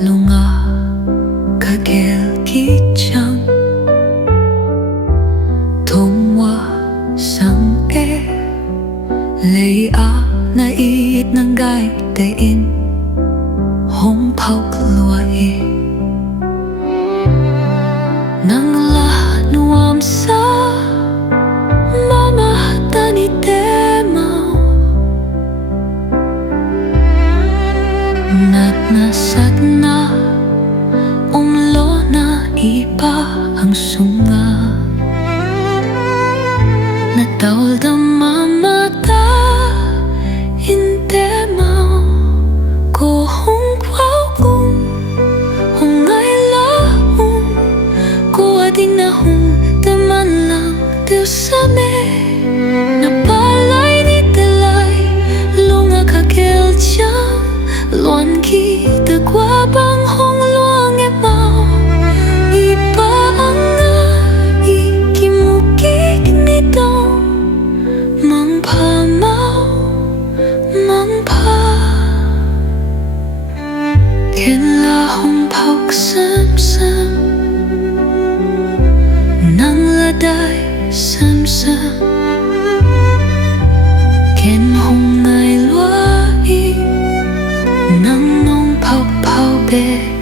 lunga kagelkichang Tomwa sang lay a nait ng gai dain hong pao kluai nang la nuam sa mama tani temao nat nasat na umlo na iba ang sunga natawal da mamata intemao ko hong kwao kung hong ay laong ko ading na hong daman lang diusane napalay ni talay lunga kagelchang luan ki dagwabang hong luang emao iba ang ikimukik nito mangphamaw mangpha kenla hong pauk sem nang laday sem ken hong ngay luai nang nong pau be